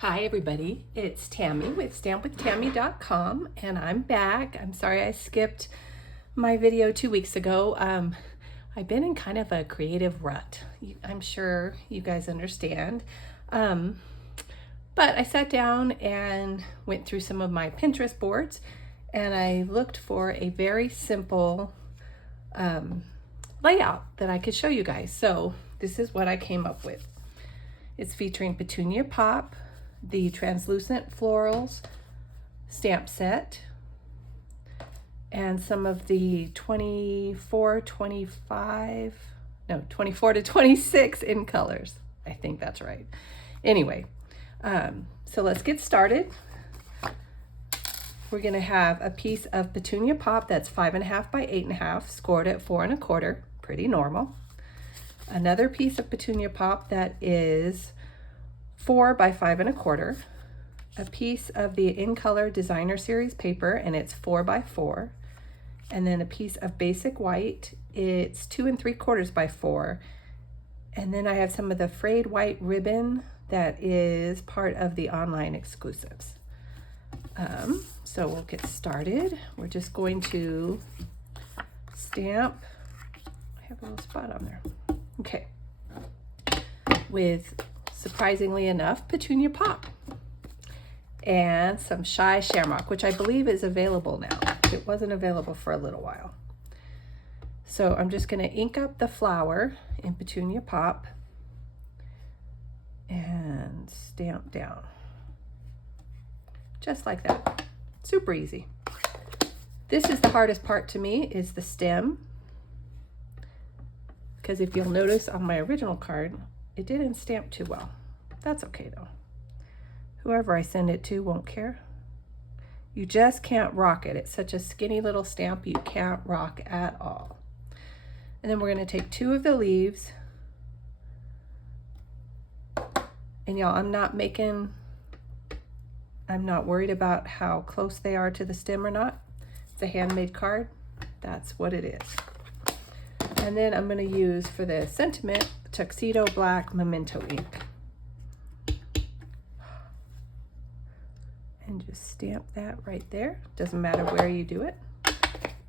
Hi everybody, it's Tammy with stampwithtammy.com and I'm back. I'm sorry I skipped my video 2 weeks ago. I've been in kind of a creative rut. I'm sure you guys understand. But I sat down and went through some of my Pinterest boards and I looked for a very simple layout that I could show you guys. So this is what I came up with. It's featuring Petunia Pop, the translucent florals stamp set, and some of the 24 to 26 in colors. I think that's right. Anyway, so let's get started. We're gonna have a piece of Petunia Pop that's 5.5 by 8.5, scored at 4 1/4, pretty normal. Another piece of Petunia Pop that is 4 by 5 1/4, a piece of the In Color Designer Series paper, and it's 4 by 4, and then a piece of basic white, it's 2 3/4 by 4, and then I have some of the frayed white ribbon that is part of the online exclusives. So we'll get started. We're just going to stamp. I have a little spot on there. Okay, with surprisingly enough, Petunia Pop and some Shy Shamrock, which I believe is available now. It wasn't available for a little while. So I'm just going to ink up the flower in Petunia Pop and stamp down. Just like that. Super easy. This is the hardest part to me, is the stem. Because if you'll notice on my original card, it didn't stamp too well. That's okay though. Whoever I send it to won't care. You just can't rock it. It's such a skinny little stamp, you can't rock at all. And then we're going to take 2 of the leaves. And y'all, I'm not worried about how close they are to the stem or not. It's a handmade card. That's what it is. And then I'm going to use for the sentiment Tuxedo Black Memento ink. And just stamp that right there. Doesn't matter where you do it.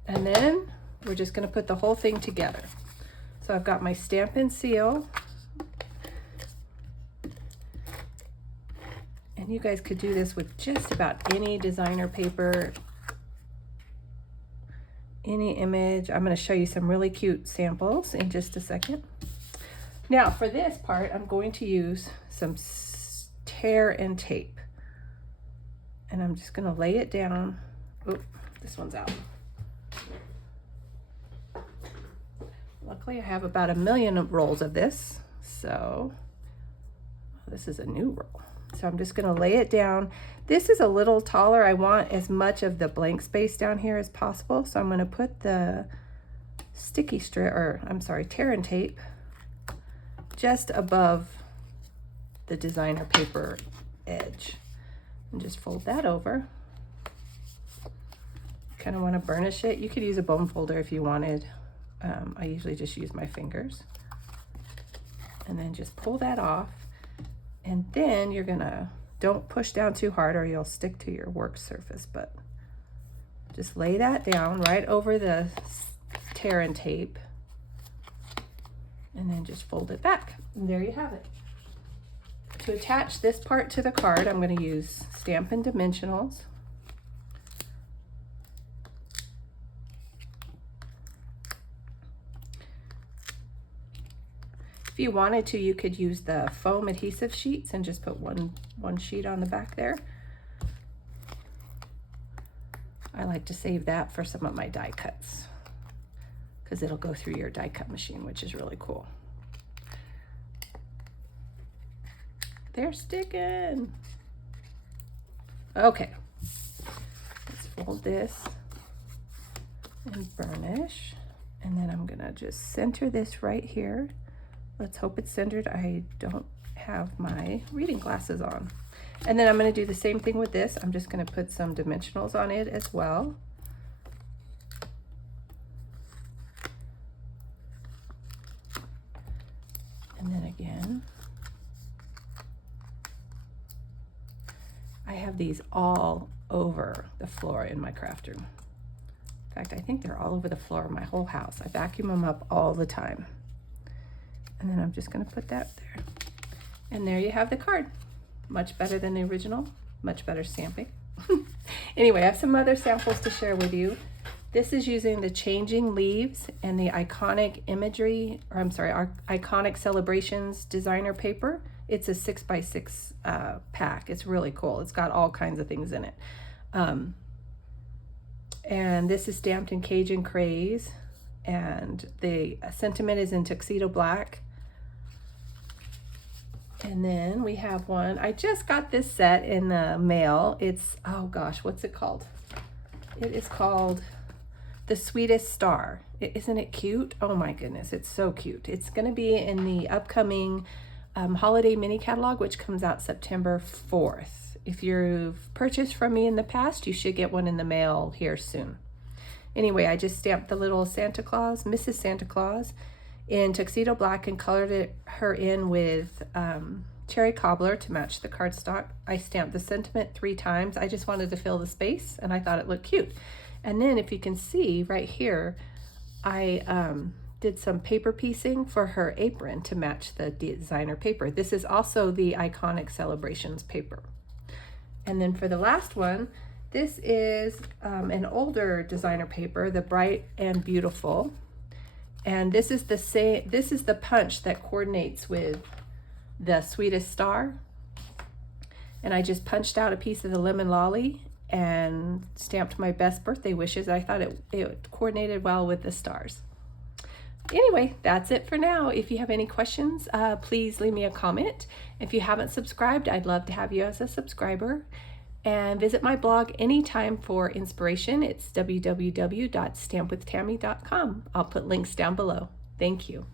And then we're just going to put the whole thing together. So I've got my Stampin' seal. And you guys could do this with just about any designer paper, any image. I'm going to show you some really cute samples in just a second. Now for this part, I'm going to use some tear and tape. And I'm just going to lay it down. Oop, this one's out. Luckily I have about 1 million rolls of this. So this is a new roll. So I'm just going to lay it down. This is a little taller. I want as much of the blank space down here as possible. So I'm going to put the sticky strip, or I'm sorry, tear and tape just above the designer paper edge. And just fold that over. Kind of want to burnish it. You could use a bone folder if you wanted. I usually just use my fingers. And then just pull that off. And then you're gonna, don't push down too hard or you'll stick to your work surface, but just lay that down right over the tear and tape. And then just fold it back. And there you have it. To attach this part to the card, I'm going to use Stampin' Dimensionals. If you wanted to, you could use the foam adhesive sheets and just put one sheet on the back there. I like to save that for some of my die cuts because it'll go through your die cut machine, which is really cool. They're sticking. Okay, let's fold this and burnish. And then I'm gonna just center this right here. Let's hope it's centered. I don't have my reading glasses on. And then I'm gonna do the same thing with this. I'm just gonna put some dimensionals on it as well. And then again, have these all over the floor in my craft room. In fact, I think they're all over the floor of my whole house. I vacuum them up all the time. And then I'm just gonna put that there. And there you have the card. Much better than the original, much better stamping. Anyway, I have some other samples to share with you. This is using the Changing Leaves and the Iconic Imagery, or I'm sorry, our Iconic Celebrations designer paper. It's a 6x6 pack. It's really cool. It's got all kinds of things in it. And this is stamped in Cajun Craze, and the sentiment is in Tuxedo Black. And then we have one, I just got this set in the mail. It's, oh gosh, what's it called? It is called The Sweetest Star. Isn't it cute? Oh my goodness, it's so cute. It's gonna be in the upcoming holiday mini catalog, which comes out September 4th. If you've purchased from me in the past, you should get one in the mail here soon. Anyway, I just stamped the little Santa Claus, Mrs. Santa Claus, in Tuxedo Black and colored her in with Cherry Cobbler to match the cardstock. I stamped the sentiment 3 times. I just wanted to fill the space and I thought it looked cute. And then if you can see right here, I did some paper piecing for her apron to match the designer paper. This is also the Iconic Celebrations paper. And then for the last one, this is an older designer paper, the Bright and Beautiful. And this is the same, this is the punch that coordinates with the Sweetest Star. And I just punched out a piece of the Lemon Lolly and stamped my best birthday wishes. I thought it coordinated well with the stars. Anyway, that's it for now. If you have any questions, please leave me a comment. If you haven't subscribed, I'd love to have you as a subscriber. And visit my blog anytime for inspiration. It's www.stampwithtammy.com. I'll put links down below. Thank you.